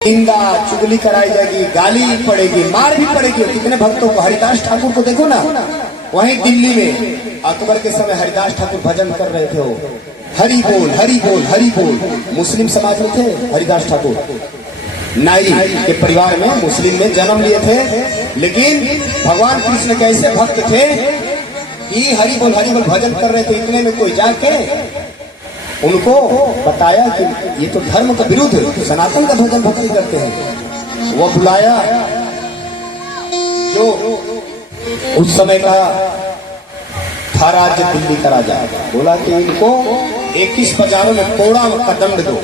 निंदा चुगली कराई जाएगी, गाली पड़ेगी, मार भी पड़ेगी। कितने भक्तों को, हरिदास ठाकुर को देखो ना, वहीं दिल्ली में अकबर के समय हरिदास ठाकुर भजन कर रहे थे। वो हरि बोल हरि बोल हरि बोल। मुस्लिम समाज में थे हरिदास ठाकुर, नाई के परिवार में, मुस्लिम में जन्म लिए थे, लेकिन भगवान कृष्ण कैसे भक्त थे कि हरि बोल भजन कर रहे थे। इतने में कोई जाके उनको बताया कि ये तो धर्म का विरुद्ध है, तो सनातन का भजन भक्ति करते हैं। वो बुलाया जो उस समय का था राज्य दिल्ली का राजा, बोला कि इनको 21 बाजारों में कोड़ा का दंड दो।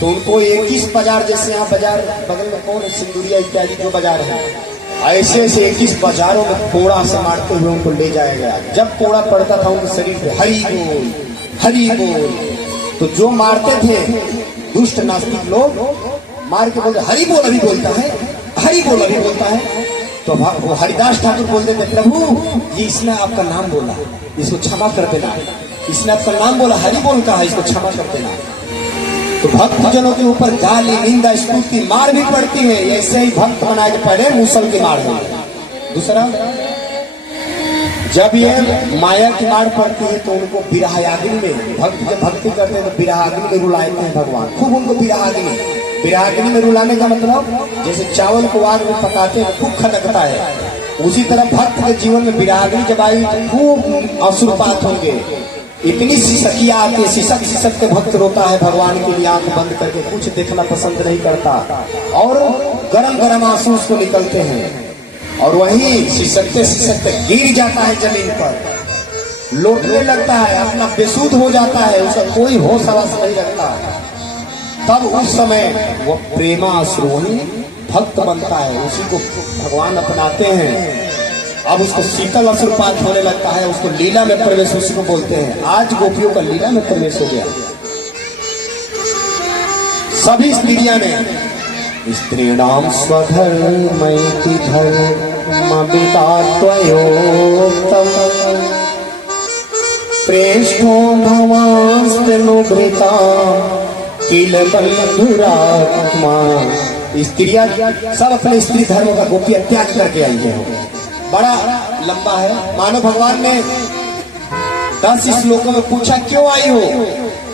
तो उनको 21 बाजार, जैसे यहाँ बाजार बगल में कौन है, सिंदूरिया इत्यादि जो बाजार है, ऐसे ऐसे 21 बाजारों में कोड़ा से मारते हुए उनको ले जाया गया। जब कोड़ा पड़ता था उनके शरीर पे हरि बोल हरि बोल, तो जो मारते थे दुष्ट नास्तिक लोग मार के बोलते हरि बोल अभी बोलता है, हरि बोल अभी बोलता है। तो वो हरिदास ठाकुर बोलते थे, प्रभु ये इसने आपका नाम बोला, इसको क्षमा कर देना, इसने आपका नाम बोला, हरि बोल का है, इसको क्षमा कर देना। तो भक्तजनों के ऊपर गाली निंदा स्तुति मार भी पड़ती है। ऐसे ही भक्त बनाए के पहले मुसल की मार है। दूसरा, जब ये माया की मार पड़ती है तो उनको विरहाग्नि में, भक्त जब भक्ति करते हैं तो विरहाग्नि में रुलाते हैं भगवान, खूब उनको विरहाग्नि में रुलाने का मतलब जैसे चावल को आग में पकाते हैं खूब खनकता है, उसी तरह भक्त के जीवन में विरहाग्नि जब आई तो खूब असुरपात होंगे। इतनी सिसकियां आती है, सिसक के भक्त रोता है भगवान के लिए, आंख बंद करके कुछ देखना पसंद नहीं करता, और गरम गरम आंसू उसको निकलते हैं, और वही सिसकते गिर जाता है जमीन पर, लौटने लगता है, अपना बेसुध हो जाता है, उसका कोई होश हवास नहीं रखता। तब उस समय वो प्रेमाश्रु वही भक्त बनता है, उसी को भगवान अपनाते हैं। अब उसको शीतल असुरपात होने लगता है, उसको लीला में प्रवेश उसी को बोलते हैं। आज गोपियों का लीला में प्रवेश हो गया। सभी स्त्रियां ने स्त्रीणाम स्वधर्मैति धर्मविता त्वयोक्तम् प्रेष्ठो भवांस्तनुभृता किल बन्धुरात्मा। स्त्रियां सब अपने स्त्री धर्म का गोपियां त्याग करके आई है। बड़ा लंबा है, मानो भगवान ने 10 श्लोकों में पूछा क्यों आई हो,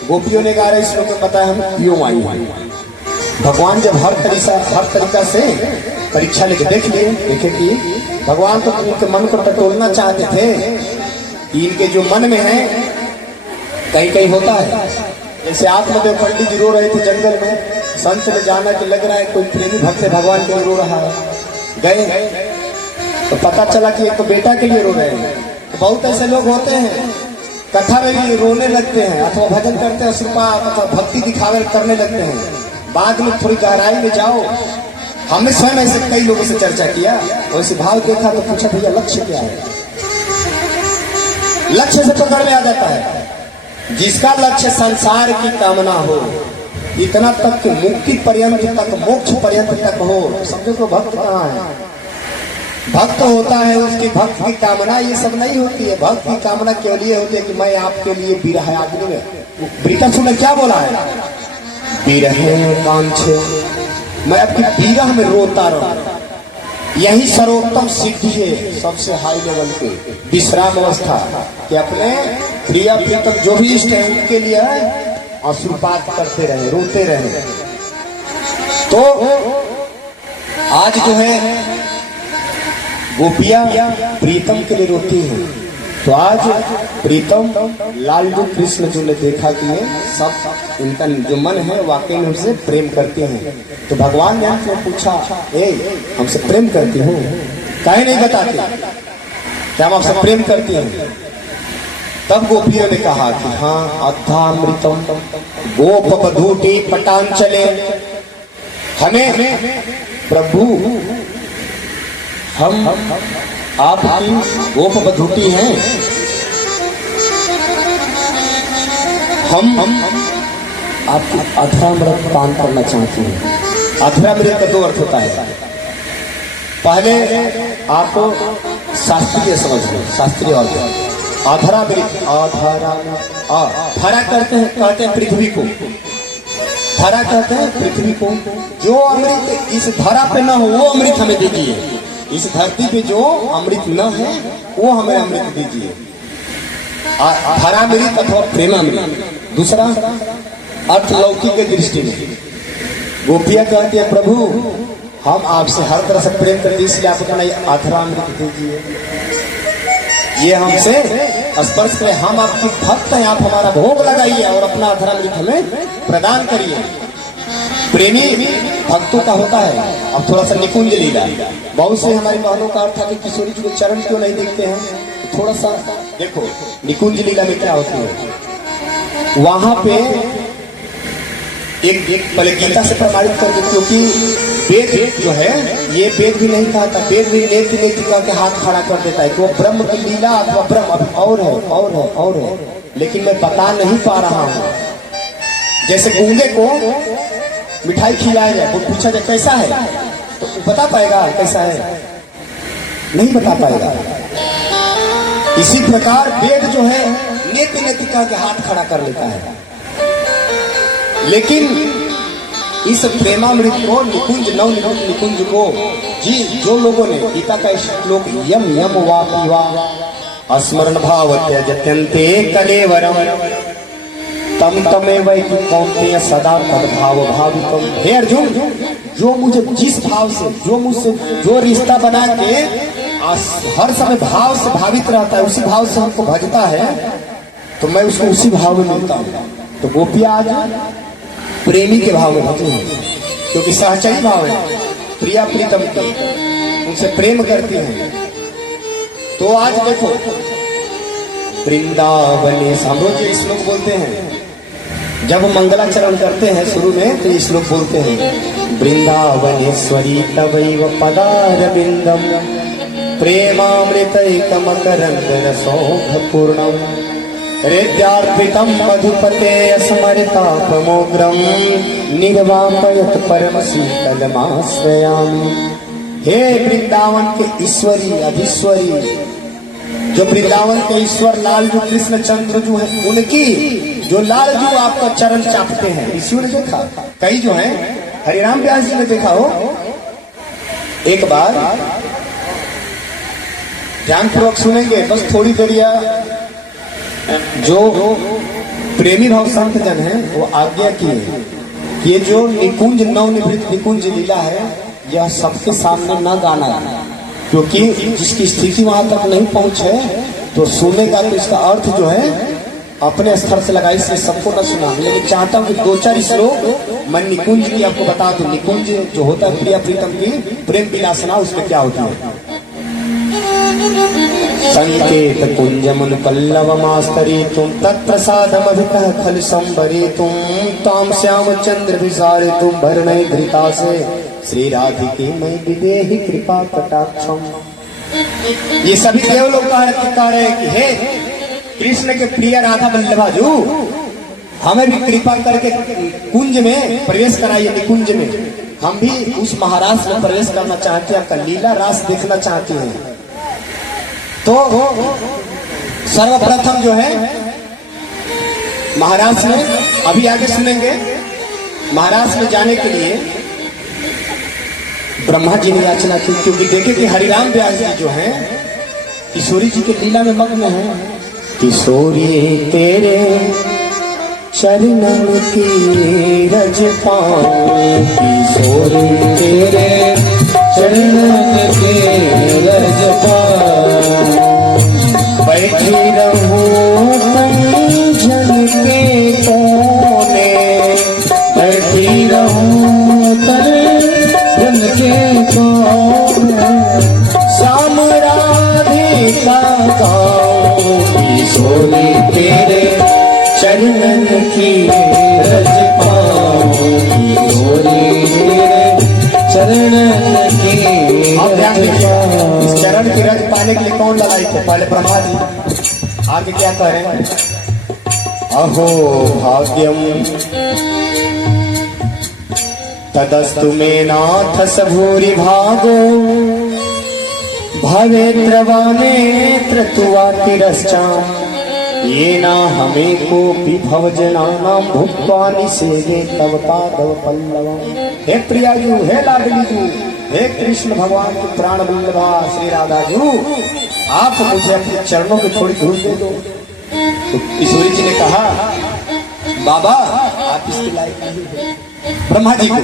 गोपियों ने 11 श्लोक में बताया हम क्यों आई हो। भगवान जब हर तरीका से परीक्षा लेके देखे कि भगवान तो इनके मन को टटोलना चाहते थे कि इनके जो मन में है कहीं कहीं होता है। जैसे आत्मदेव पंडित जी रो रहे थे जंगल में, संत ने जाना कि लग रहा है कोई प्रेमी भक्त भगवान के लिए रो रहा है, गए तो पता चला कि एक तो बेटा के लिए रो रहे हैं। तो बहुत ऐसे लोग होते हैं कथा में भी रोने लगते हैं, अथवा भजन करते हैं, श्रीपाद अथवा भक्ति दिखावे करने लगते हैं। बाद में थोड़ी गहराई में जाओ, हमने स्वयं ऐसे कई लोगों से चर्चा किया, वैसे भाव देखा तो पूछा भैया लक्ष्य क्या है। लक्ष्य से पकड़ में आ जाता है। जिसका लक्ष्य संसार की कामना हो, इतना तक कि मुक्ति पर्यंत तक, मोक्ष पर्यंत तक हो, समझो तो भक्त कहाँ है। भक्त होता है उसकी भक्त की कामना ये सब नहीं होती है। भक्त की कामना केवल ये होती है कि मैं आपके लिए विरहाग्नि में, वृतसु ने क्या बोला है, विरहे कांक्षे, मैं आपकी विरह में रोता रहूं। यही सर्वोत्तम सिद्धि है, सबसे हाई लेवल की विश्राम अवस्था, कि अपने प्रिय प्रीतम जो भी इष्ट है उनके लिए अश्रुपात करते रहे, रोते रहे। तो आज जो है गोपियां प्रीतम के लिए रोती हैं, तो आज प्रीतम लालजू कृष्ण जो ने देखा कि सब इनका जो मन है वाकई में उनसे प्रेम करते हैं। तो भगवान ने आपसे पूछा, हमसे प्रेम करती हूँ, काहे नहीं बताते क्या हम आपसे प्रेम करती हैं। तब गोपियों ने कहा कि हाँ अद्धामृतम गोप बधूटी पटांचले, हमें प्रभु हम आपकी गोप बधूटी हैं, हम आपकी अधरामृत पान करना चाहते हैं। अधरामृत का 2 अर्थ होता है। पहले आपको शास्त्रीय समझ लो, शास्त्रीय अर्थ अधरामृत, अधरा कहते हैं पृथ्वी को, धरा कहते हैं पृथ्वी को। जो अमृत इस धरा पे न हो वो अमृत हमें दीजिए। इस धरती पे जो अमृत न है वो हमें अमृत दीजिए। धरामृत अथवा प्रेमामृत। दूसरा अर्थ लौकिक के दृष्टि में गोपियां कहती है प्रभु हम आपसे हर तरह से प्रेम करते इसलिए आप अपना अधरामृत दीजिए। ये हमसे स्पर्श करें, हम आपकी भक्त हैं, आप हमारा भोग लगाइए और अपना अधरामृत हमें प्रदान करिए। प्रेमी भक्तों का होता है। अब थोड़ा सा निकुंज लीला, बहुत से हमारी बहनों का अर्थ था कि किशोरी जी के चरण क्यों नहीं देखते हैं। थोड़ा सा देखो निकुंज लीला में क्या होती है। वहां पे एक पहले गीता से प्रमाणित कर दो, क्योंकि वेद जो है ये वेद भी नहीं कहता, वेद भी नेति नेति कह के हाथ खड़ा कर देता है कि वो ब्रह्म की लीला अथवा ब्रह्म और है, लेकिन मैं बता नहीं पा रहा हूँ। जैसे गूंगे को मिठाई खिलाया जाए, वो पूछा जाए कैसा है, तो बता पाएगा कैसा है? नहीं बता पाएगा। इसी प्रकार वेद जो है नेति नेति कह के हाथ खड़ा कर लेता है, लेकिन इस प्रेमामृत को निकुंज नवनिकुंज निकुंज को जी जो लोगों ने गीता का श्लोक यम यम वा पीवा स्मरण भाव त्यजत्यन्ते कलेवरम तम तमेव कौन्तेय सदा तद भाव भाविकम। हे अर्जुन, जो मुझे जिस भाव से जो मुझसे जो रिश्ता बना के हर समय भाव से भावित रहता है, उसी भाव से हमको भजता है, तो मैं उसको उसी भाव में मिलता हूँ। तो गोपियां आज प्रेमी के भाव में भजते हैं, क्योंकि सहचरी भाव है, प्रिया प्रीतम की, उनसे प्रेम करती हैं। तो आज देखो वृंदावन हम रोज ये श्लोक बोलते हैं, जब मंगलाचरण करते हैं शुरू में तो ये श्लोक बोलते हैं वृंदावनेश्वरी तवैव पदारविंदम प्रेमामृतैकमकरंद रसौघपूर्णम हृद्यार्पितं मधुपते स्मरितापमोग्रम निर्वापयत परम शीतलमाश्रयामि। हे वृंदावन के ईश्वरी अधीश्वरी, जो वृंदावन के ईश्वर लाल जो कृष्ण चंद्र जो है उनकी जो लाल जो आपका चरण चापते हैं, ईश्वर ने देखा। कई जो है हरिराम व्यास जी ने देखा हो। एक बार ध्यानपूर्वक सुनेंगे, बस थोड़ी देरिया। जो प्रेमी भाव संत जन है वो आज्ञा की है, ये जो निकुंज नवनिवृत्त निकुंज लीला है यह सबके सामने न गाना है, क्योंकि जिसकी स्थिति वहां तक नहीं पहुंचे तो सुनेगा तो इसका अर्थ जो है अपने स्तर से लगाई, इसलिए सबको न सुना। लेकिन चाहता हूँ कि दो चार श्लोक मैं निकुंज की आपको बता दूं। निकुंज जो होता है प्रिया प्रीतम की प्रेम विलासना, उसमें क्या होती है। संकेत कुंजमुन पल्लवमास्तरी तुम तत्प्रसादमधिकः खल संबरी तुम ताम श्याम चंद्र विसारे तुम भरणै धृता से श्री राधिके मैं विदेहि कृपा कटाक्षम। ये सभी देवलोग कह रहे हैं कि हे कृष्ण के प्रिय राधा वल्लभाजू, हमें भी कृपा करके कुंज में प्रवेश कराइए। निकुंज में हम भी उस महाराज में प्रवेश करना चाहते हैं, आपका लीला रास देखना चाहते हैं। तो सर्वप्रथम जो है महाराज में, अभी आगे सुनेंगे, महाराज में जाने के लिए ब्रह्मा जी ने याचना की, क्योंकि देखे कि हरिराम व्यास जी जो हैं किशोरी जी के लीला में मग्न हैं। किशोरी तेरे चरणन की रज पाऊं, किशोरी तेरे चरणन की रज पाऊं, बैठी रहूं जन के कोने, बैठी रहूं जन के कोने, श्याम राधिका गाऊं, किशोरी तेरे चरणन की रज पाऊं, किशोरी तेरे चरणन की। अब ध्यान देखिए, इस चरण की रज पाने के लिए कौन लड़ाई थे? पहले ब्रह्मा जी। आगे क्या करें? अहो भाग्यम तदस्तु मे नाथ सभूरि भागो, भवेत्र वा नेत्र तुवा तिरश्चा, ये ना हमें को विभव जनानाम भुक्त्वा निषेधे तव पादव पल्लव। हे प्रियाजू, हे लाडली जू, हे कृष्ण भगवान के प्राण बल्लभा श्री राधा जू, आप मुझे अपने चरणों की थोड़ी धूल दे दो। तो किशोरी जी ने कहा, बाबा आप इसके लायक नहीं है। ब्रह्मा जी को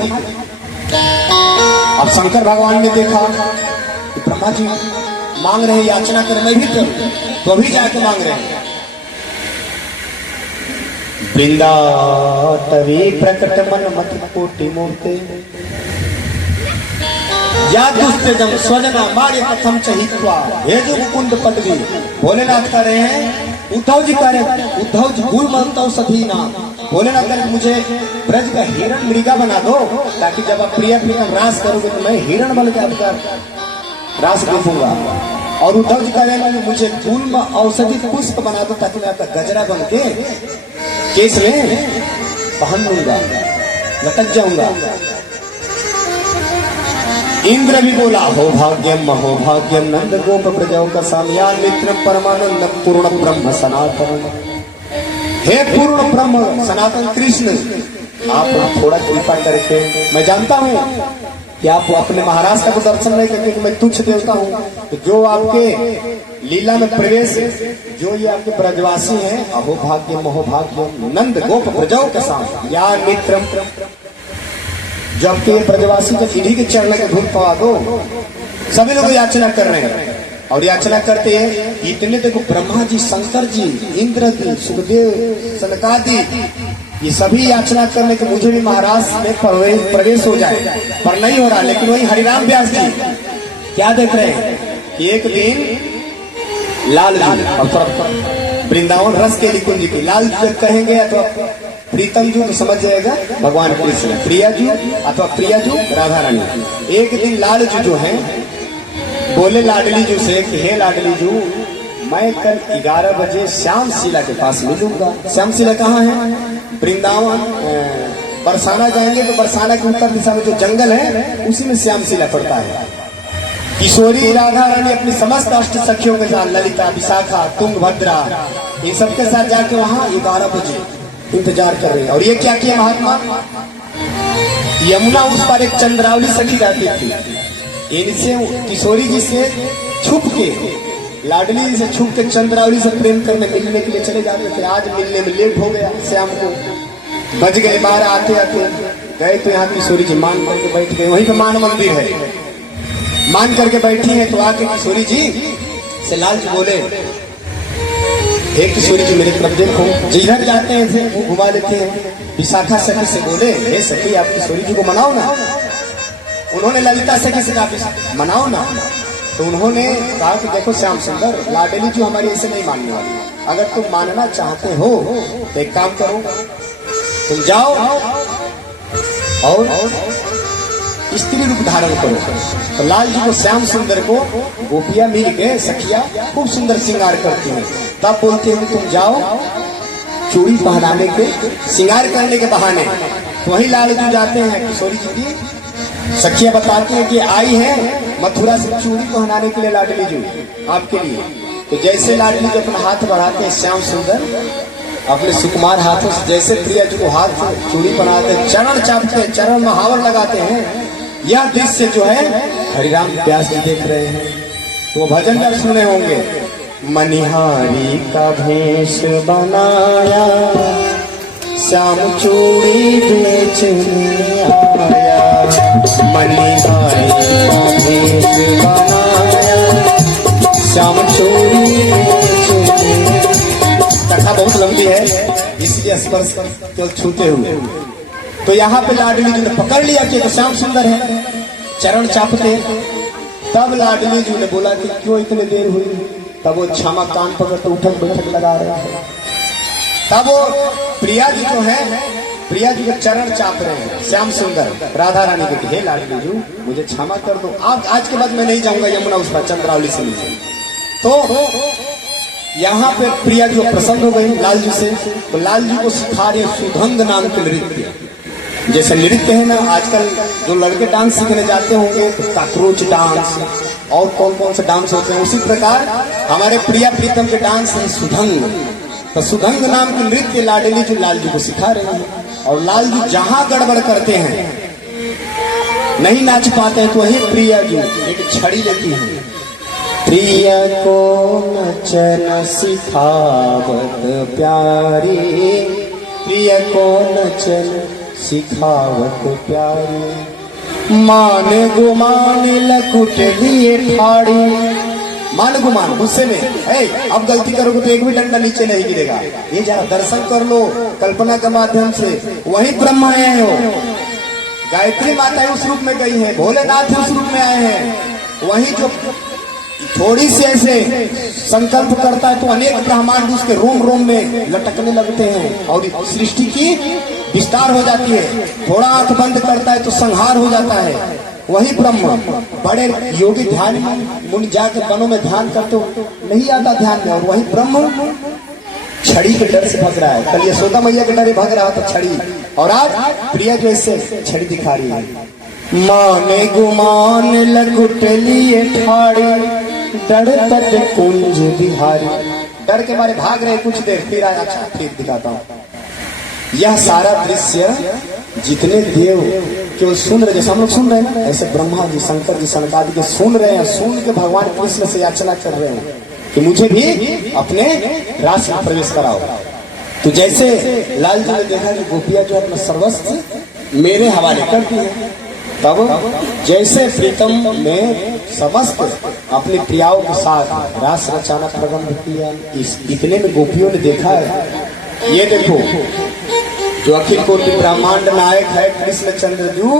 अब शंकर भगवान ने देखा कि ब्रह्मा जी मांग रहे, याचना कर, मैं भी करूं, तो अभी जाके मांग रहे हैं। वृंदा तवे प्रकट मन मत कोटि मूर्ते या दुस्तेजम स्वजना मार्य कथम चहित्वा हे जो मुकुंद पदवी। भोलेनाथ कह रहे हैं, उद्धव जी कह रहे हैं, उद्धव जी भूल मानता हूं सभी नाम। भोलेनाथ कह रहे मुझे ब्रज का हिरण मृगा बना दो, ताकि जब आप प्रिय प्रियम रास करोगे तो मैं हिरण बन के आपका रास देखूंगा। और उद्धव जी कह रहे हैं मुझे फूल औषधि पुष्प बना दो, ताकि मैं आपका गजरा बन के केस में पहन लूंगा, लटक जाऊंगा। इंद्र भी बोला, हो भाग्यम नंद गोप प्रजाओं का सामयान मित्र परमानंद पूर्ण ब्रह्म सनातन। हे पूर्ण ब्रह्म सनातन कृष्ण, आप थोड़ा कृपा करके, मैं जानता हूँ कि आप अपने महाराज का दर्शन नहीं करके, मैं तुच्छ देवता हूँ, तो जो आपके लीला में प्रवेश, जो ये आपके ब्रजवासी हैं, अहो भाग्य नंद गोप प्रजाओं के साथ या मित्र, जबकि ब्रजवासी जब इन्हीं के चरण के धूल पवा दो। सभी लोग याचना कर रहे हैं और याचना करते हैं। इतने देखो ब्रह्मा जी, शंकर जी, इंद्र जी, सुखदेव, सनकादि, ये सभी याचना करने के मुझे भी महाराज में प्रवेश हो जाए, पर नहीं हो रहा। लेकिन वही हरिराम व्यास जी क्या देख रहे हैं कि एक दिन लाल वृंदावन रस के निकुंज की लाल जब कहेंगे अथवा प्रीतम जू तो समझ जाएगा भगवान कृष्ण, प्रिया जू अथवा प्रिया जू राधा रानी। एक दिन लाल जू जो है बोले लाडली जू से कि हे लाडली जू, मैं कल 11 बजे श्याम शिला के पास मिलूंगा। श्याम शिला कहाँ है? वृंदावन बरसाना जाएंगे तो बरसाना के उत्तर दिशा में जो जंगल है उसी में श्याम शिला पड़ता है। किशोरी राधा रानी अपनी समस्त अष्ट सखियों के साथ, ललिता, विशाखा, तुंगभद्रा, इन सबके साथ जाके वहां 11 बजे इंतजार कर रहे हैं। और ये क्या किया महात्मा, यमुना उस पर एक चंद्रावली सखी जाती थी, इनसे किशोरी जी से छुप के, लाडली जी से छुप के चंद्रावली से प्रेम करने मिलने के लिए चले जाते थे। आज मिलने में लेट हो गया, शाम को बज गए 12। आते आते गए तो यहाँ किशोरी जी मान करके बैठ गए, वहीं पे मान मंदिर है, मान करके बैठी है। तो आके किशोरी जी से लाल जी बोले, हे किशोरी जी मेरे तरफ देखो, जिधर जाते हैं वो घुमा लेते हैं। विशाखा सखी से बोले, हे सखी आप किशोरी जी को मनाओ ना। उन्होंने ललिता सखी से कहा मनाओ ना, तो उन्होंने कहा कि देखो श्याम सुंदर, लाडली जी हमारी ऐसे नहीं मानने वाली, अगर तुम मानना चाहते हो तो एक काम करो, तुम जाओ और स्त्री रूप धारण करो। तो लाल जी को, श्याम सुंदर को गोपियां मिल के, सखिया खूब सुंदर श्रृंगार करती हैं। तब बोलते हैं तुम जाओ चूड़ी पहनाने के, श्रृंगार करने के बहाने। तो वही लाल जी जाते हैं, किशोरी जी की सखिया बताती हैं कि आई है मथुरा से चूड़ी पहनाने के लिए लाडली जी आपके लिए। तो जैसे लाडली जी अपना हाथ बढ़ाते हैं, श्याम सुंदर अपने सुकुमार हाथों से जैसे प्रिया जी को हाथ चूड़ी पहनाते हैं, चरण चापते हैं, चरण में हावर लगाते हैं। यह दृश्य जो है हरिराम व्यास जी देख रहे हैं। तो भजन जब सुने होंगे, मनिहारी का भेष बनाया, श्याम चूड़ी बेचने आया, मनिहारी का भेष बनाया, श्याम चूड़ी बेचने। कथा बहुत लंबी है इसलिए स्पर्श केवल छूते हुए। तो यहाँ पे लाडली जी ने पकड़ लिया कि तो श्याम सुंदर है, चरण चापते। तब लाडली जी ने बोला कि क्यों इतनी देर हुई। तब वो क्षमा कान पकड़ तो उठक बैठक लगा रहे हैं। तब वो प्रिया जी जो है, प्रिया जी के चरण चाप रहे हैं श्याम सुंदर राधा रानी के। हे लाडली जी मुझे क्षमा कर दो, आज के बाद मैं नहीं जाऊंगा यमुना उस पर चंद्रावली से मिलने। तो यहाँ पे प्रिया जी प्रसन्न हो गई लाल जी से। तो लाल जी को सिखा रहे सुधंग नाम के नृत्य। जैसे नृत्य है ना, आजकल जो लड़के डांस सीखने जाते होंगे तो काकरोच डांस और कौन कौन से डांस होते हैं, उसी प्रकार हमारे प्रिया प्रीतम के डांस है सुधंग। तो सुधंग नाम की नृत्य लाडली जो लाल जी को सिखा रहे हैं। और लाल जी जहां गड़बड़ करते हैं, नहीं नाच पाते हैं, तो वही प्रिया जी एक छड़ी लेती है। प्रिया को नचन सिखावत प्यारी, प्रिय को नचन सिखावत प्यारी, मान गुमान लकुट दिए ठाड़ी। मान गुमान गुस्से में है, अब गलती करोगे तो एक भी डंडा नीचे नहीं गिरेगा। ये जरा दर्शन कर लो कल्पना के माध्यम से, वही ब्रह्म आए हो। गायत्री माता उस रूप में गई है, भोलेनाथ उस रूप में आए हैं। वही जो थोड़ी से ऐसे संकल्प करता है तो अनेक ब्रह्मांड उसके रोम रोम में लटकने लगते हैं और सृष्टि की विस्तार हो जाती है। थोड़ा आंख बंद करता है तो संहार हो जाता है। वही ब्रह्म। बड़े योगी ध्यान मुनि जाकर वनों में ध्यान करते हो, नहीं आता ध्यान में, और वही ब्रह्म छड़ी के डर से भाग रहा है। कल यशोदा मैया के डर भाग रहा था छड़ी, और आज प्रिया जो ऐसे छड़ी दिखा रही है। माने गुमान लकुट लिए ठाड़ी, डर तट कुंज बिहारी। डर के मारे भाग रहे कुछ देर, फिर आया। अच्छा फिर दिखाता हूँ। यह सारा दृश्य जितने देव केवल सुन रहे, जैसे हम लोग सुन रहे हैं ना, ऐसे ब्रह्मा जी, शंकर जी, सनकादि के सुन रहे हैं। सुन के भगवान कृष्ण से याचना कर रहे हैं कि मुझे भी अपने रास में प्रवेश कराओ। तो जैसे लाल जी ने देखा कि गोपिया जो अपना सर्वस्व मेरे हवाले करती है, तब जैसे प्रीतम ने समस्त अपनी प्रियाओं के साथ रास रचाना प्रारंभ किया। इतने में गोपियों ने देखा है, ये देखो जो अखिल कोटि ब्रह्मांड नायक है कृष्ण चंद्र जू,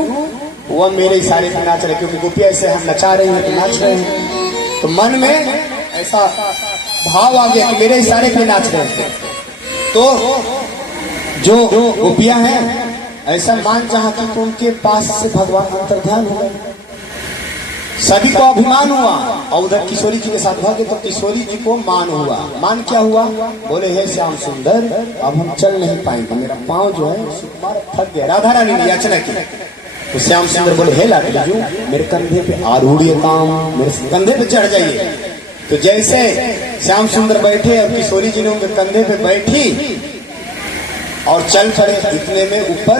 वह मेरे इशारे पे नाच रहे, क्योंकि गोपियां ऐसे हम नचा रही हैं तो नाच रहे हैं। तो मन में ऐसा भाव आ गया कि मेरे इशारे पे नाच रहे हैं। तो जो गोपियां हैं ऐसा मान चाहा कि तो उनके पास से भगवान अंतर्ध्यान हुए। सभी को अभिमान हुआ, और उधर किशोरी जी के साथ भागे तो किशोरी जी को मान हुआ। मान क्या हुआ? बोले हे श्याम सुंदर, अब हम चल नहीं पाएंगे, मेरा पांव जो है सुकुमार थक गया। राधा रानी ने याचना की तो श्याम सुंदर बोले हे लाडली जी, मेरे कंधे पे आरूढ़ काम, मेरे कंधे पे चढ़ जाइए। तो जैसे श्याम सुंदर बैठे, अब किशोरी जी ने उनके कंधे पे बैठी और चल पड़े। इतने में ऊपर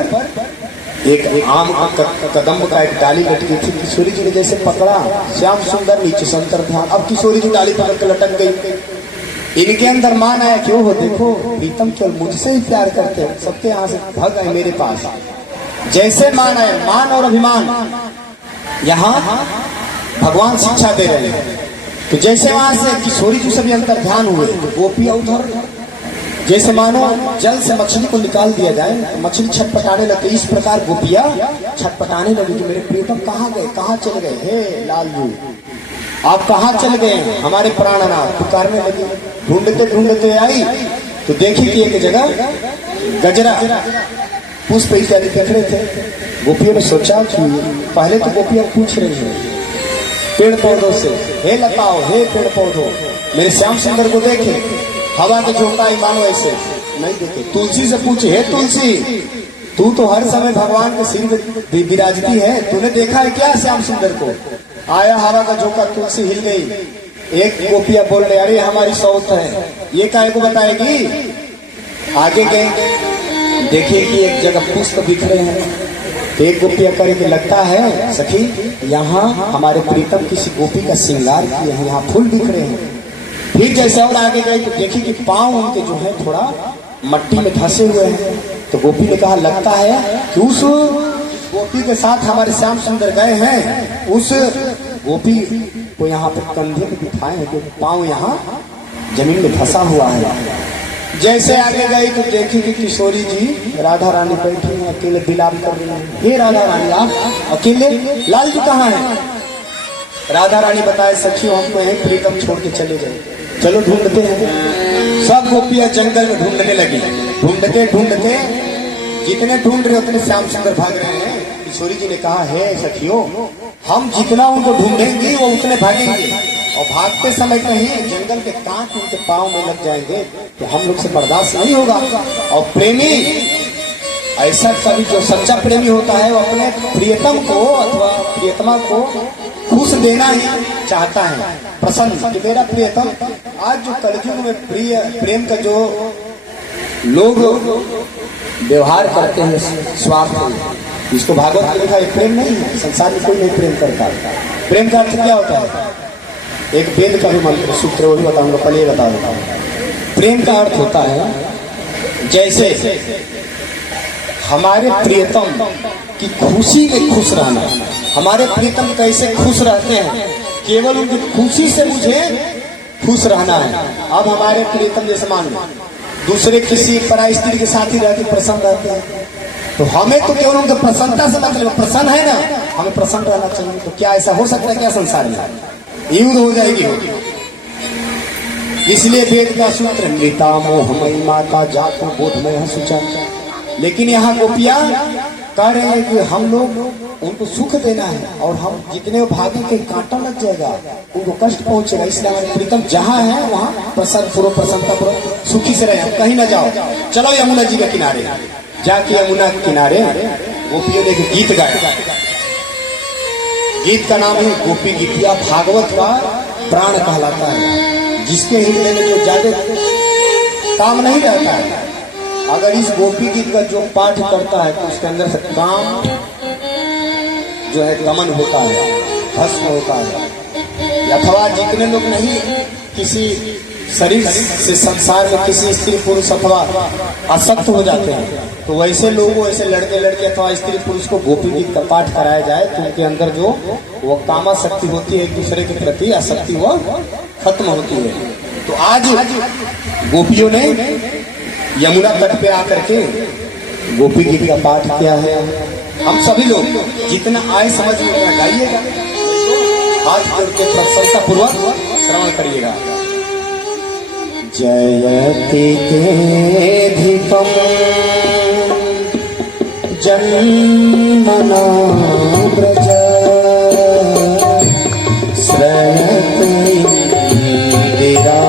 एक आम का कदम का एक डाली लटकी थी, किशोरी जी ने जैसे पकड़ा, श्याम सुंदर नीचे संतर ध्यान। अब किशोरी जी डाली पकड़ के लटक गई। इनके अंदर मान आया, क्यों हो देखो प्रीतम केवल मुझसे ही प्यार करते हैं, सबके यहाँ से भाग आए मेरे पास। जैसे मान आए, मान और अभिमान यहाँ भगवान शिक्षा दे रहे हैं। तो जैसे वहां से किशोरी जी से भी अंतर ध्यान हुए, गोपियां उधर जैसे मानो जल से मछली को निकाल दिया जाए तो मछली छटपटाने लगती, इस प्रकार गोपियां छटपटाने लगी कि मेरे प्रीतम कहाँ गए, कहाँ चले गए, हे लाल जी आप कहाँ चले गए, हमारे प्राणनाथ। पुकारने लगी। ढूंढते ढूंढते आई तो देखी कि एक जगह गजरा पुष्प इत्यादि देख रहे थे। गोपियों ने सोचा कि पहले तो गोपियां पूछ रही है पेड़ पौधों से, हे लताओ, हे पेड़ पौधों, मेरे श्याम सुंदर को देखे। हवा के झोंका मानो ऐसे नहीं देखे। तुलसी से पूछे, हे तुलसी, तू तो हर समय भगवान के सिर में विराजती है, तूने देखा है क्या श्याम सुंदर को? आया हवा का झोंका, तुलसी हिल गई। एक गोपिया बोल रहे, अरे हमारी सौत है, ये काहे को बताएगी? आगे गए, देखिए कि एक जगह पुष्प बिखरे हैं। एक गोपिया करके लगता है सखी यहाँ हमारे प्रीतम किसी गोपी का श्रृंगार किए हैं, यहाँ फूल बिखरे हैं। फिर जैसे और आगे गए तो देखी कि पांव उनके जो है थोड़ा मट्टी में धंसे हुए हैं। तो गोपी ने कहा लगता है कि उस गोपी के साथ हमारे श्याम सुंदर गए हैं, उस गोपी को यहाँ पे कंधे पे बिठाए हैं, जो पांव यहाँ जमीन में धंसा हुआ है। जैसे आगे गई तो देखी कि किशोरी जी राधा रानी बैठी हैं, अकेले बिलाप कर रही हैं। हे राधा रानी आप अकेले, लाल जी कहाँ है? राधा रानी बताए सखियों हमको यही प्रीतम छोड़ के चले गए, चलो ढूंढते हैं। सब गोपियां जंगल में ढूंढने लगी। ढूंढते ढूंढते जितने ढूंढ रहे उतने श्याम सुंदर भाग रहे हैं। किशोरी जी ने कहा हे सखियों, हम जितना उनको ढूंढेंगे वो उतने भागेंगे, और भागते समय कहीं जंगल के कांट उनके पांव में लग जाएंगे तो हम लोग से बर्दाश्त नहीं होगा। और प्रेमी ऐसा कभी जो सच्चा प्रेमी होता है वो अपने प्रियतम को अथवा प्रियतमा को खुश देना ही चाहता है, प्रसन्न कि मेरा प्रियतम। आज जो कलयुग में प्रेम का जो लोग व्यवहार करते हैं स्वार्थ। इसको भागवत में लिखा है प्रेम नहीं है, संसार में कोई नहीं प्रेम करता। प्रेम का अर्थ क्या होता है? एक वेद का भी मंत्र सूत्र वो भी बताऊंगा, पहले ये बता देता हूँ। प्रेम का अर्थ होता है जैसे हमारे प्रियतम की खुशी में खुश रहना। हमारे प्रियतम कैसे खुश रहते हैं, केवल उनकी खुशी से मुझे खुश रहना है। अब हमारे प्रियतम जैसे मान लो दूसरे किसी पराई स्त्री के साथ ही रहते प्रसन्न रहते हैं, तो हमें तो केवल उनके प्रसन्नता से मतलब, प्रसन्न है ना, हमें प्रसन्न रहना चाहिए। तो क्या ऐसा हो सकता है क्या संसार में? युद्ध हो जाएगी। इसलिए वेद का सूत्र मृता मोहमयी माता जातो बोधमय सुचा। लेकिन यहाँ गोपियां कह रहे हैं कि हम लोग उनको सुख देना है और हम जितने भागे के कांटा लग जाएगा उनको कष्ट पहुंचेगा, इसलिए हमारे प्रीतम जहाँ है वहाँ प्रसन्न पूर्व प्रसन्नता पूर्व सुखी से रहे, कहीं ना जाओ। चलो यमुना जी के किनारे, जाके यमुना के किनारे गोपियों ने गीत गाया। गीत का नाम है गोपी गीत, या भागवत का प्राण कहलाता है। जिसके हृदय में जो ज्यादा काम नहीं रहता है, अगर इस गोपी गीत का जो पाठ करता है तो उसके अंदर से काम जो है गमन होता है, भस्म होता है। अथवा जितने लोग नहीं किसी शरीर से संसार में किसी स्त्री पुरुष अथवा असक्त हो जाते हैं, तो वैसे लोगों, ऐसे लड़के लड़के अथवा स्त्री पुरुष को गोपी गीत का पाठ कराया जाए तो उनके अंदर जो वो कामा शक्ति होती है, एक दूसरे के प्रति आसक्ति वो खत्म होती है। तो आज गोपियों ने यमुना तट पे आकर के गोपी गीत का पाठ किया है। हम सभी लोग जितना आए समझ में उतना गाइएगा, हाथ जोड़ के प्रसन्नता पूर्वक श्रवण करिएगा। जयति केधिकं जन्मना व्रज श्रयत इंदिरा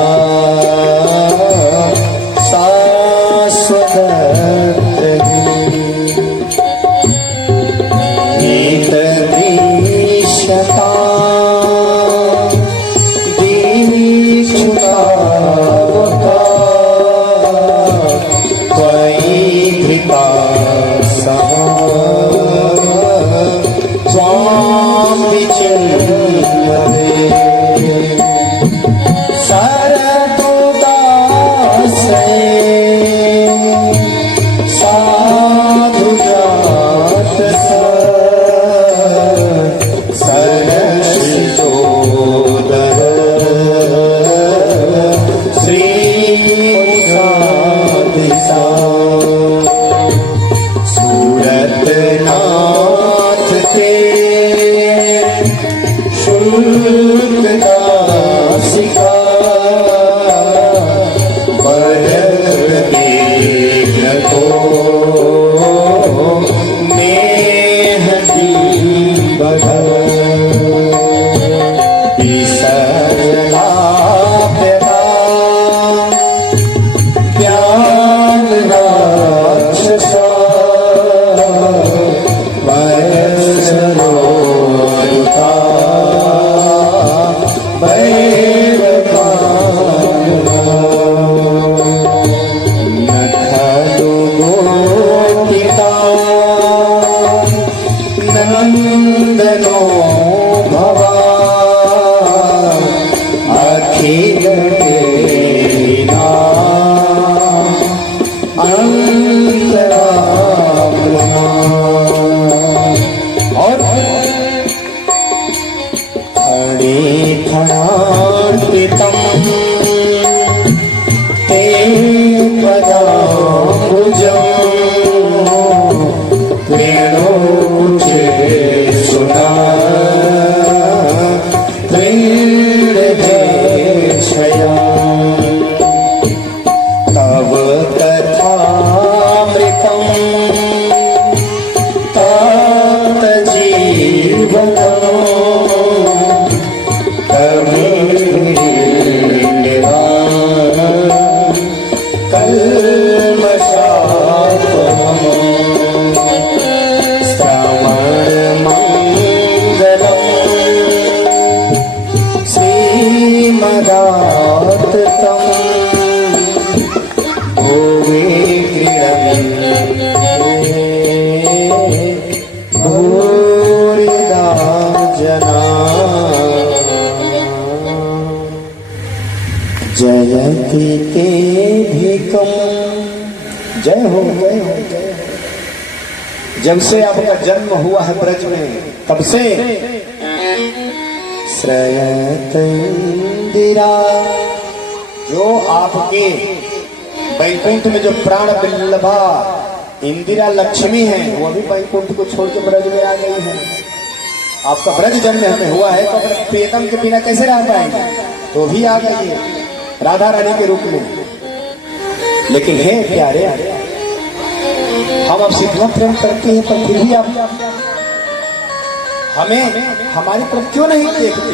श्रीमदाततं गोवे जना जयति ते भिकम। जय हो जय हो जय हो। जब से आपका जन्म हुआ है ब्रज में तब से श्रयत इंदिरा, जो आपके वैकुंठ में जो प्राण बिल्लभा इंदिरा लक्ष्मी है वो भी वैकुंठ को छोड़ के ब्रज में आ गई है। आपका ब्रज जन्म हमें हुआ है तो अगर प्रियतम के बिना कैसे रह पाएंगे, तो भी आ गई है राधा रानी के रूप में। लेकिन हे प्यारे, हम आपसे इतना प्रेम करते हैं पर फिर भी आप हमें हमारी तरफ क्यों नहीं देखते?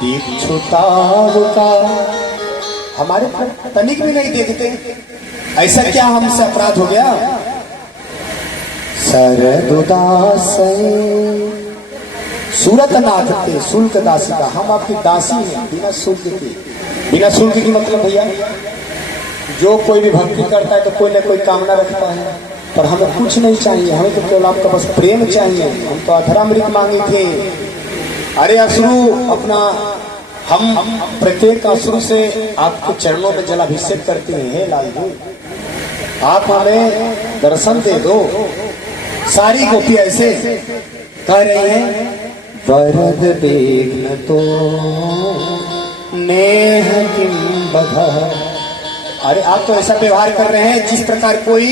दीक्षुताव का हमारे तरफ तनिक भी नहीं देखते। ऐसा क्या हमसे अपराध हो गया? सरदुदास सूरत नाथ थे शुल्क दासी का, हम आपकी दासी हैं बिना शुल्क की। बिना शुल्क की मतलब भैया, जो कोई भी भक्ति करता है तो कोई ना कोई कामना रखता है, पर हमें कुछ नहीं चाहिए। हमें तो केवल आपका बस प्रेम चाहिए। हम तो अधरामृत मांगे थे। अरे असुरु, अपना हम प्रत्येक असुर से आपके चरणों में जलाभिषेक करते हैं। हे लाल जी, आप हमें दर्शन दे दो। सारी गोपी ऐसे कह रही हैं, वरद बेग्न तो नेह किम बधा। अरे आप तो ऐसा व्यवहार कर रहे हैं जिस प्रकार कोई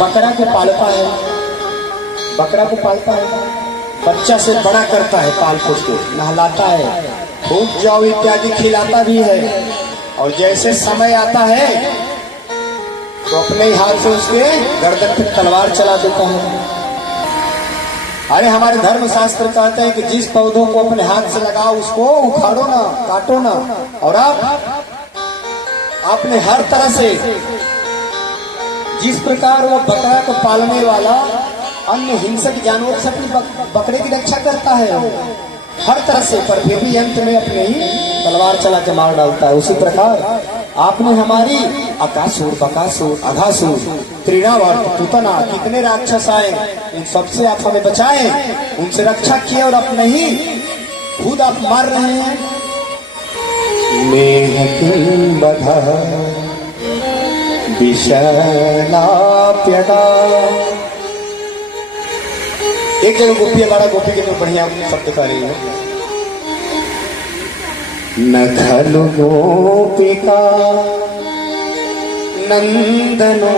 बकरा को पालता है, बकरा को पालता है, बच्चा से बड़ा करता है, पाल पोस के नहलाता है, खूब जाओ इत्यादि खिलाता भी है, और जैसे समय आता है तो अपने ही हाथ से उसके गर्दन पे तलवार चला देता है। अरे हमारे धर्म शास्त्र कहते हैं कि जिस पौधों को अपने हाथ से लगाओ उसको उखाड़ो ना, काटो ना। और आपने हर तरह से जिस प्रकार वो बकरा को पालने वाला अन्य हिंसक जानवर से अपनी बकरे की रक्षा करता है हर तरह से, पर फिर भी अंत में अपने ही तलवार चला के मार डालता है। उसी प्रकार आपने हमारी अकासुर, बकासुर, अघासुर, तृणावर्त, पूतना, कितने राक्षस आए, इन सबसे आप हमें बचाएं, उनसे रक्षा किए, और अपने ही खुद आप मार रहे हैं। मेह किम बधा विशलाप्यगा। एक जगह गोपी हमारा गोपी के तो बढ़िया शब्द कह रही है, न खलु गोपिका नंदनो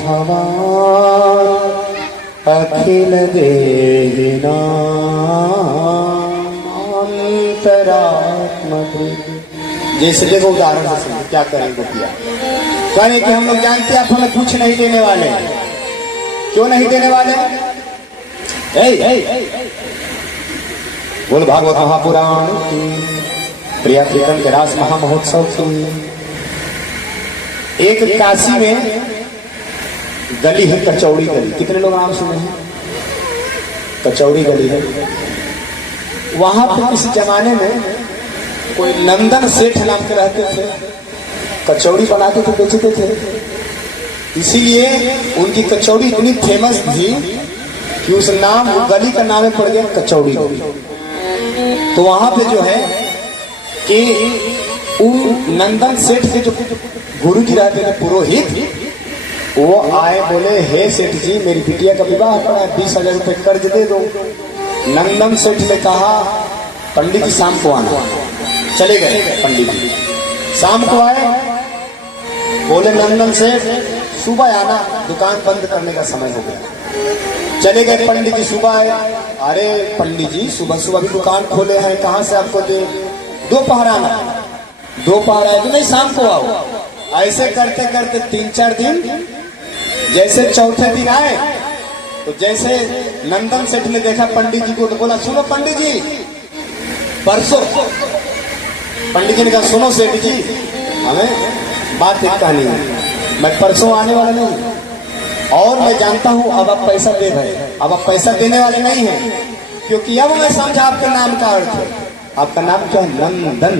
भवान अखिल देहिनान्तरात्मधि। जैसे देखो उदाहरण से क्या करें गोपिया, कहने कि हम लोग जानते हैं आप हमें कुछ नहीं देने वाले। क्यों नहीं देने वाले? बोल भागवत महापुराण की, प्रिया प्रीतम के रास महामहोत्सव की। एक काशी में गली है कचौड़ी गली, कितने लोग नाम सुने हैं? कचौड़ी गली है। वहां पे किसी जमाने में कोई नंदन सेठ नाम के रहते थे, कचौड़ी बनाते थे, बेचते थे। इसीलिए उनकी कचौड़ी इतनी फेमस थी कि उस नाम गली का नाम पड़ गया कचौड़ी। तो वहां पे जो है कि उन नंदन सेठ के जो गुरु जी रहते थे पुरोहित, वो आए, बोले हे सेठ जी मेरी बिटिया का विवाह पड़ा है, 20,000 रुपये कर्ज दे दो। नंदन सेठ ने कहा पंडित जी शाम को आना। चले गए पंडित जी, शाम को आए, बोले नंदन सेठ सुबह आना, दुकान बंद करने का समय हो गया। चले गए पंडित जी, सुबह आए। अरे पंडित जी सुबह सुबह भी दुकान खोले हैं, कहाँ से आपको दे? दोपहर आना। दोपहर आए तो नहीं, शाम को आओ। ऐसे करते करते 3-4 दिन, जैसे चौथे दिन आए तो जैसे नंदन सेठ ने देखा पंडित जी को तो बोला सुनो पंडित जी परसों। पंडित जी ने कहा सुनो सेठ जी हमें बात एक कहनी है, मैं परसों आने वाला नहीं, और मैं जानता हूं अब आप पैसा दे रहे, अब आप पैसा देने वाले नहीं हैं, क्योंकि अब मैं समझा आपके नाम का अर्थ है। आपका नाम क्या है? नंदन।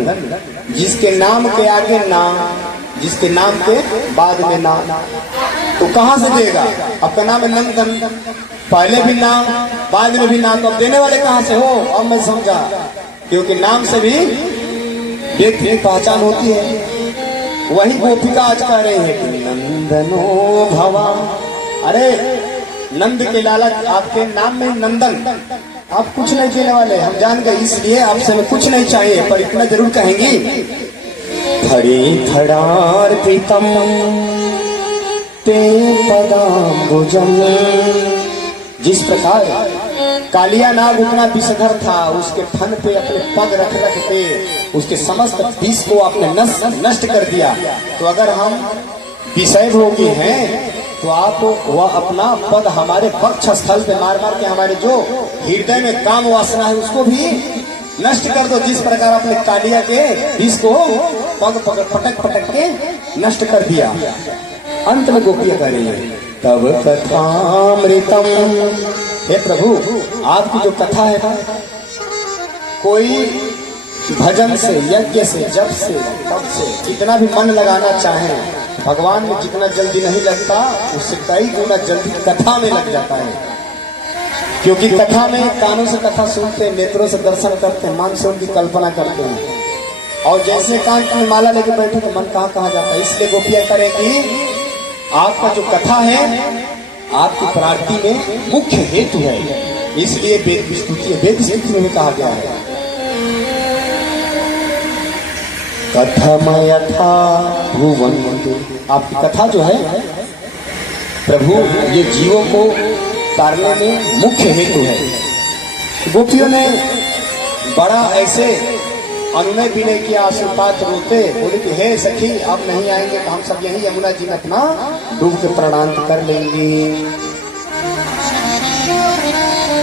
जिसके नाम के आगे नाम, जिसके नाम के बाद में नाम, तो कहां से देगा? आपका नाम है नंदन। पहले भी नाम बाद में भी नाम, तो अब देने वाले कहाँ से हो? अब मैं समझा, क्योंकि नाम से भी व्यक्ति की पहचान होती है। वही गोपिका आज कह रही है कि नंदनो भवा। अरे नंद के लाला, आपके नाम में नंदन, आप कुछ नहीं देने वाले, हम जान गए, इसलिए आपसे हमें कुछ नहीं चाहिए, पर इतना जरूर कहेंगी, थड़ी थड़ार्पितम ते पदाम्बुजम। जिस प्रकार कालिया नाग उतना विषधर था, उसके फन पे अपने पग रख रख के उसके समस्त विष को आपने नष्ट कर दिया, तो अगर हम विषय भोगी हैं तो आप वह अपना पद हमारे वक्ष स्थल पे मार मार के हमारे जो हृदय में काम वासना है उसको भी नष्ट कर दो। जिस प्रकार आपने कालिया के विष को पग पटक पटक के नष्ट कर दिया। अंत में गोपियां कह रही है, तब कथामृतम। हे प्रभु, आपकी जो कथा है ना, कोई भजन से, यज्ञ से, जप से, तप से जितना भी मन लगाना चाहे, भगवान में जितना जल्दी नहीं लगता, उससे कई गुना जल्दी कथा में लग जाता है। क्योंकि कथा में कानों से कथा सुनते हैं, नेत्रों से दर्शन करते हैं, मन से उनकी कल्पना करते हैं, और जैसे कान में माला लेके बैठे तो मन कहाँ जाता है। इसलिए गोपियां करेंगी, आपका जो कथा है आपकी प्राप्ति में मुख्य हेतु है, इसलिए वेद की स्तुति है। वेद स्तुति में भी कहा गया है, कथम यथा भुवन। आपकी कथा जो है प्रभु, ये जीवों को तारने में मुख्य हेतु है। गोपियों ने बड़ा ऐसे अनुनय विनय किया, आशीर्वाद रोते, बोले कि हे सखी, अब नहीं आएंगे तो हम सब यही यमुना जी में अपना डूब के प्रणाम कर लेंगे।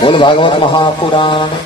बोल भागवत महापुराण।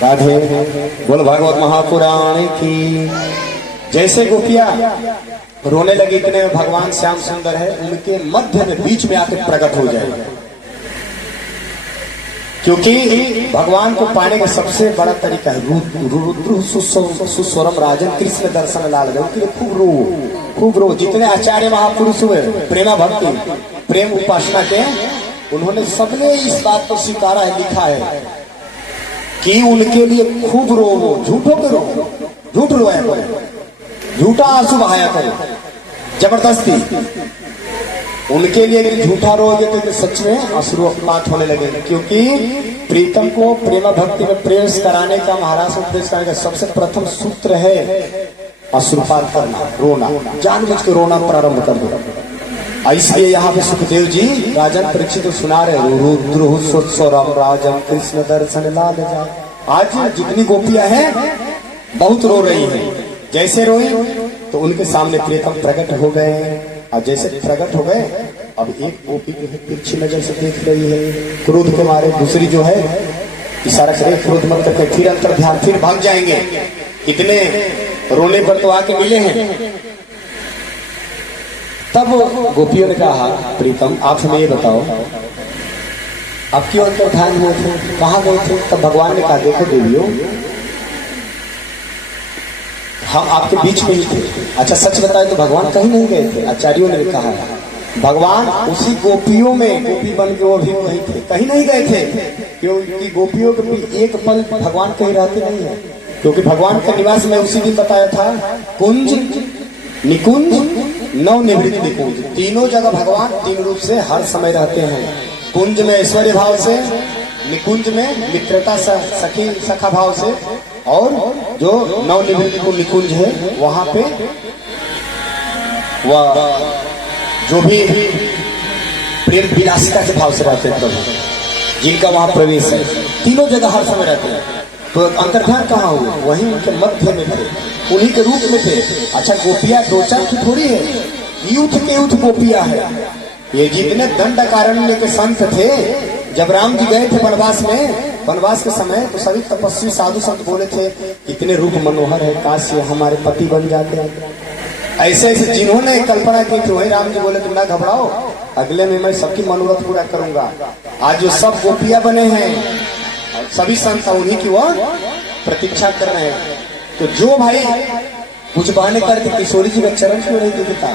राधे। बोल भागवत महापुराण की। जैसे गोपियां रोने लगी, इतने में भगवान श्याम सुंदर है, उनके मध्य में बीच में आके प्रकट हो जाएगा। क्योंकि भगवान को पाने का सबसे बड़ा तरीका है रुद्र सुस्वरम राजन कृष्ण दर्शन लाल। उनके लिए खूब रो। जितने आचार्य महापुरुष हुए प्रेमा भक्ति प्रेम उपासना के, उन्होंने सबने इस बात को स्वीकारा है, लिखा है कि उनके लिए खूब रो, झूठों के रो, झूठ रोया करो, झूठा आंसू बहाया करो जबरदस्ती। उनके लिए झूठा रोगे तो सच में अश्रुपात होने लगेगा। क्योंकि प्रीतम को प्रेमा भक्ति में प्रवेश कराने का, महाराज को प्रवेश कराने का सबसे प्रथम सूत्र है अश्रुपात करना, रोना, जानबूझ के रोना प्रारंभ कर दो। इसलिए यहाँ पे सुखदेव जी राजन परीक्षित तो सुना रहे, रुद्र राजन कृष्ण दर्शन लाल जा। आज जितनी गोपियां हैं बहुत रो रही हैं। जैसे रोई तो उनके सामने प्रियतम प्रकट हो गए, और जैसे प्रकट हो गए, अब एक गोपी जो है तिरछी नजर से देख रही है क्रोध के मारे, दूसरी जो है इशारा करे क्रोध मत करके, फिर अंतर ध्यान, फिर भाग जाएंगे। इतने रोने पर तो आके मिले हैं। तब गोपियों ने कहा, प्रीतम आप हमें ये बताओ, आप क्यों अंतर ध्यान हुए थे, कहाँ गए थे? तब भगवान ने कहा, देखो देवियों, हम आपके बीच में ही थे। अच्छा सच बताए तो भगवान कहीं नहीं गए थे। आचार्यों ने कहा भगवान उसी गोपियों में गोपी बन के वो भी वहीं थे, कहीं नहीं गए थे। क्योंकि गोपियों के भी एक पल भगवान कहीं रहते नहीं है, क्योंकि भगवान का निवास में उसी दिन बताया था कुंज, निकुंज, नव निवृत्त निकुंज, तीनों जगह भगवान तीन रूप से हर समय रहते हैं। कुंज में ऐश्वर्य भाव से, निकुंज में मित्रता सखी सखा भाव से, और जो नव निवृत्त को निकुंज है वहां पे वह जो भी प्रेम विलासिता के भाव से रहते हैं प्रभु, जिनका वहां प्रवेश है, तीनों जगह हर समय रहते हैं। तो अंतर्ध्यान कहाँ हुए? वहीं उनके मध्य में थे, उन्हीं के रूप में थे। अच्छा, गोपियां दो चार की थोड़ी है, यूथ के यूथ गोपियां है। ये जितने दंडकारण्य के संत थे, जब राम जी गए थे वनवास में, वनवास के समय, तो सभी तपस्वी साधु संत बोले थे कितने रूप मनोहर है, काश ये हमारे पति बन जाते हैं। ऐसे ऐसे जिन्होंने कल्पना की थी, वही राम जी बोले तुम ना घबराओ, अगले में मैं सबकी मनोरथ पूरा करूंगा। आज जो सब गोपियां बने हैं, सभी संत उन्हीं की वो प्रतीक्षा कर रहे हैं। तो जो भाई कुछ बहाने करके किशोरी जी का चरण क्यों नहीं दिखता?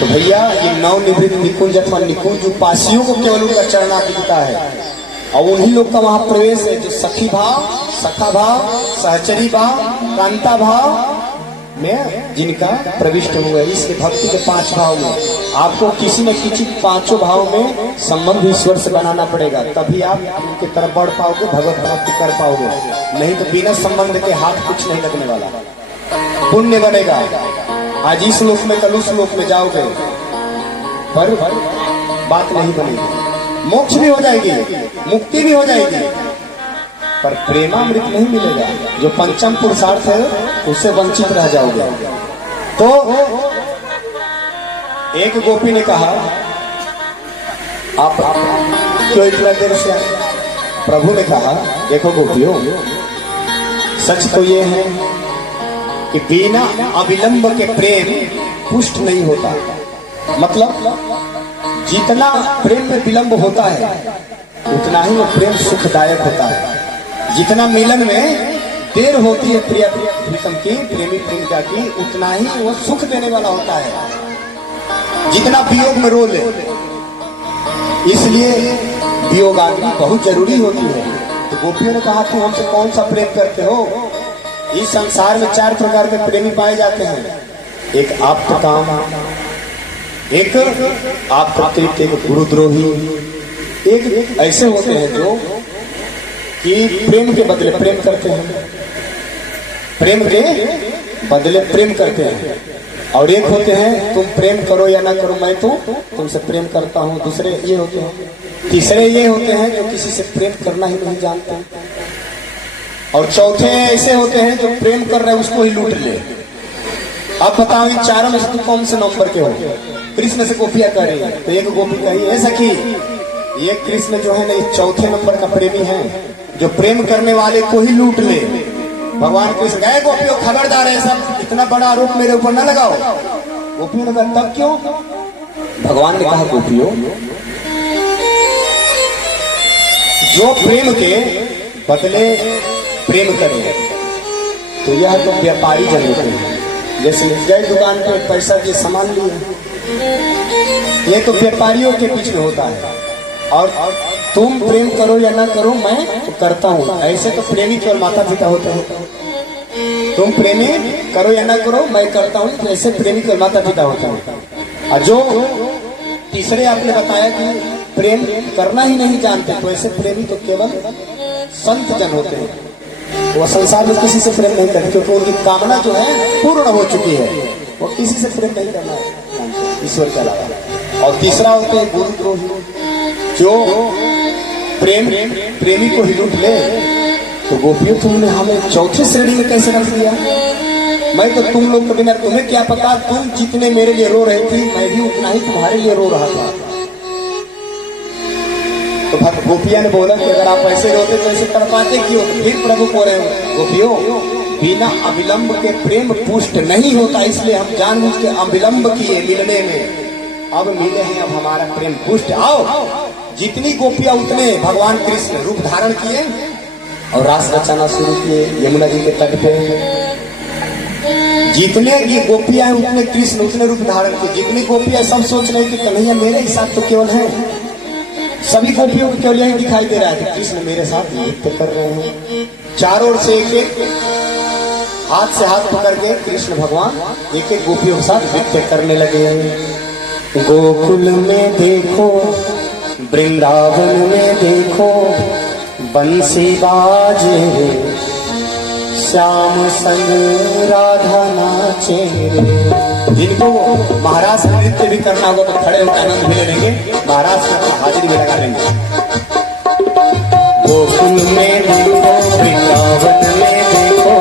तो भैया ये नव निवृत्त निकुंज अथवा निकुंज उपासियों को केवल उनका चरण दिखता है, और उन्हीं लोग का वहां प्रवेश है जो सखी भाव, सखा भाव, सहचरी भाव, कांता भाव में जिनका प्रविष्ट हुआ है। इसके भक्ति के 5 भाव में आपको किसी न किसी 5 भाव में संबंध ईश्वर से बनाना पड़ेगा, तभी आप उनके तरफ बढ़ पाओगे, भगवत भक्ति कर पाओगे। नहीं तो बिना संबंध के हाथ कुछ नहीं लगने वाला। पुण्य बनेगा, आज इस लोक में कल उस लोक में जाओगे, पर बात नहीं बनेगी। मोक्ष भी हो जाएगी, मुक्ति भी हो जाएगी, पर प्रेमामृत नहीं मिलेगा। जो पंचम पुरुषार्थ है उससे वंचित रह जाओगे। तो एक गोपी ने कहा आप क्यों इतना देर से आए? प्रभु ने कहा देखो गोपियों, सच तो ये है कि बिना अविलंब के प्रेम पुष्ट नहीं होता। मतलब जितना प्रेम में विलंब होता है उतना ही वो प्रेम सुखदायक होता है। जितना मिलन में देर होती है प्रिय प्रीतम की, प्रेमी प्रेमिका की, उतना ही वो सुख देने वाला होता है। जितना वियोग में रो ले, इसलिए वियोगाग्नि बहुत जरूरी होती है। तो गोपियों ने कहा तू हमसे कौन सा प्रेम करते हो? इस संसार में 4 प्रकार के प्रेमी पाए जाते हैं। एक आप्तकाम, एक आप्तकृत, एक गुरुद्रोही, एक ऐसे होते हैं जो कि प्रेम के बदले प्रेम करते हैं, प्रेम के बदले प्रेम करते हैं। और एक होते हैं तुम प्रेम करो या ना करो मैं तो तुमसे प्रेम करता हूँ। दूसरे ये होते हैं, तीसरे ये होते हैं जो किसी से प्रेम करना ही नहीं जानते। और चौथे ऐसे होते हैं जो प्रेम कर रहे हैं उसको ही लूट ले। अब बताओ इन चारों में से तुम कौन से नंबर के हो? कृष्ण से गोपियां कह रही है, तो एक गोपी कही है सखी ये कृष्ण जो है ना इस चौथे नंबर का प्रेमी है, जो प्रेम करने वाले को ही लूट ले। भगवान कृष्ण गए गोपियों खबरदार है, सब इतना बड़ा आरोप मेरे ऊपर न लगाओ। गोपियों ने कहा तब क्यों? भगवान ने कहा गोपियों, जो प्रेम के बदले प्रेम करे तो यह तो व्यापारी जन होते हैं। जैसे गए दुकान पे पैसा दिए सामान लिए, ये तो व्यापारियों के बीच में होता है। और तुम प्रेम करो या ना करो मैं तो करता हूँ, ऐसे तो प्रेमी केवल माता पिता होते हैं। तुम प्रेमी करो या ना करो मैं करता हूँ, तो ऐसे प्रेमी केवल माता पिता होते हैं। और जो तीसरे आपने बताया कि प्रेम करना ही नहीं जानते, तो ऐसे प्रेमी तो केवल संत जन होते हैं। वो संसार में किसी से प्रेम नहीं करते, क्योंकि उनकी कामना जो है पूर्ण हो चुकी है, वो किसी से प्रेम नहीं करना है ईश्वर के अलावा। और तीसरा होते हैं गुरुद्रोही, जो प्रेमी को ही लूट ले। तो गोपियों तुमने हमें चौथे श्रेणी में कैसे रख दिया? मैं तो तुम लोग के बिना तुम्हें क्या पता, तुम जितने मेरे लिए रो रहे थे मैं भी उतना ही तुम्हारे लिए रो रहा था। तो गोपिया ने बोला कि अगर आप ऐसे रोते तो ऐसे तड़पाते क्यों? फिर प्रभु बोल रहे हो गोपियों, बिना अविलंब के प्रेम पुष्ट नहीं होता, इसलिए हम जानबूझ के अविलंब किए मिलने में। अब मिले हैं, अब हमारा प्रेम पुष्ट। आओ, जितनी गोपियां उतने भगवान कृष्ण रूप धारण किए और रास रचाना शुरू किए यमुना जी के तट पे। जितने की गोपियां हैं उतने कृष्ण उतने रूप धारण किए। जितनी गोपियां सब सोच रहे कि कन्हैया मेरे ही साथ तो केवल है, सभी गोपियों को केवल यही दिखाई दे रहा है कि कृष्ण मेरे साथ नृत्य कर रहे हैं। चारों ओर से एक एक हाथ से हाथ पकड़ के कृष्ण भगवान एक एक गोपियों के साथ नृत्य करने लगे। गोकुल में देखो, वृंदावन में देखो, बंसी बाजे, श्याम संग राधा नाचे। जिनको महाराज का नृत्य भी करना होगा तो खड़े होकर आनंद भी ले लेंगे, महाराज का हाजिरी भी लगा लेंगे। गोकुल में देखो, वृंदावन में देखो,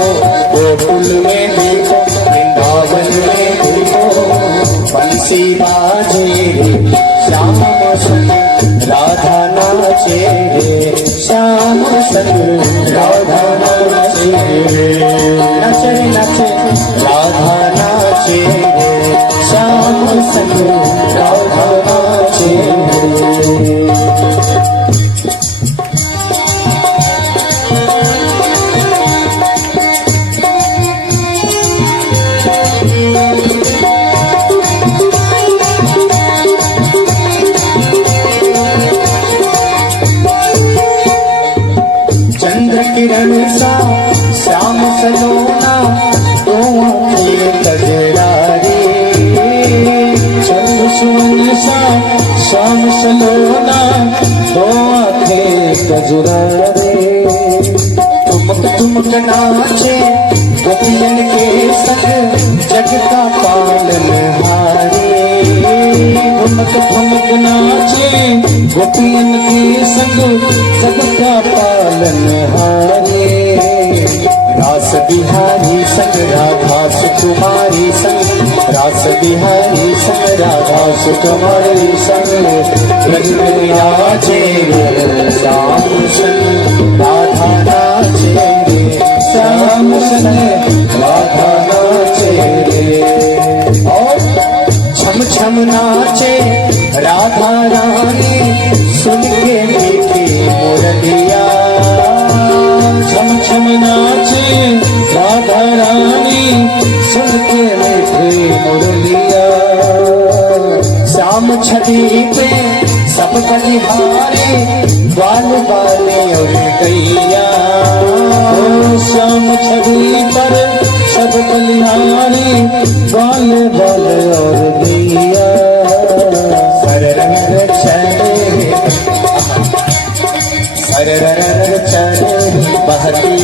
गोकुल में देखो, वृंदावन में देखो, बंसी बाजे, श्याम संग राधा नाचे रे, श्याम संग राधा नाचे रे, नाचे रे नाचे राधा नाचे रे, श्याम संग राधा नाचे रे। किरण सा श्याम सलोना, दो आंखें कजरारी, चंद्र सुमन सा श्याम सलोना, दो आंखें कजरारी। ठुमक ठुमक नाचे गोपियन के संग, जग का पालनहारी। ठुमक ठुमक नाचे गोपियन के संग, जग का पालनहारी। रास बिहारी संग राधा सुकुमारी संग, रास बिहारी संग राधा सुकुमारी संग, ब्रज में विराजे श्याम संग राधा नाचे रे, श्याम संग राधा नाचे रे। और छम छम नाचे राधा रानी, सुन के मीठी मुरलिया। छम छम नाचे राधा रानी, सुन के मीठी मुरलिया। श्याम छवि पे सब बलिहारे, ग्वाल बाले और गैया। श्याम छवि पर सब बलिहारे, ग्वाल बाल और गैया। सररंग चले, सररंग चले बहती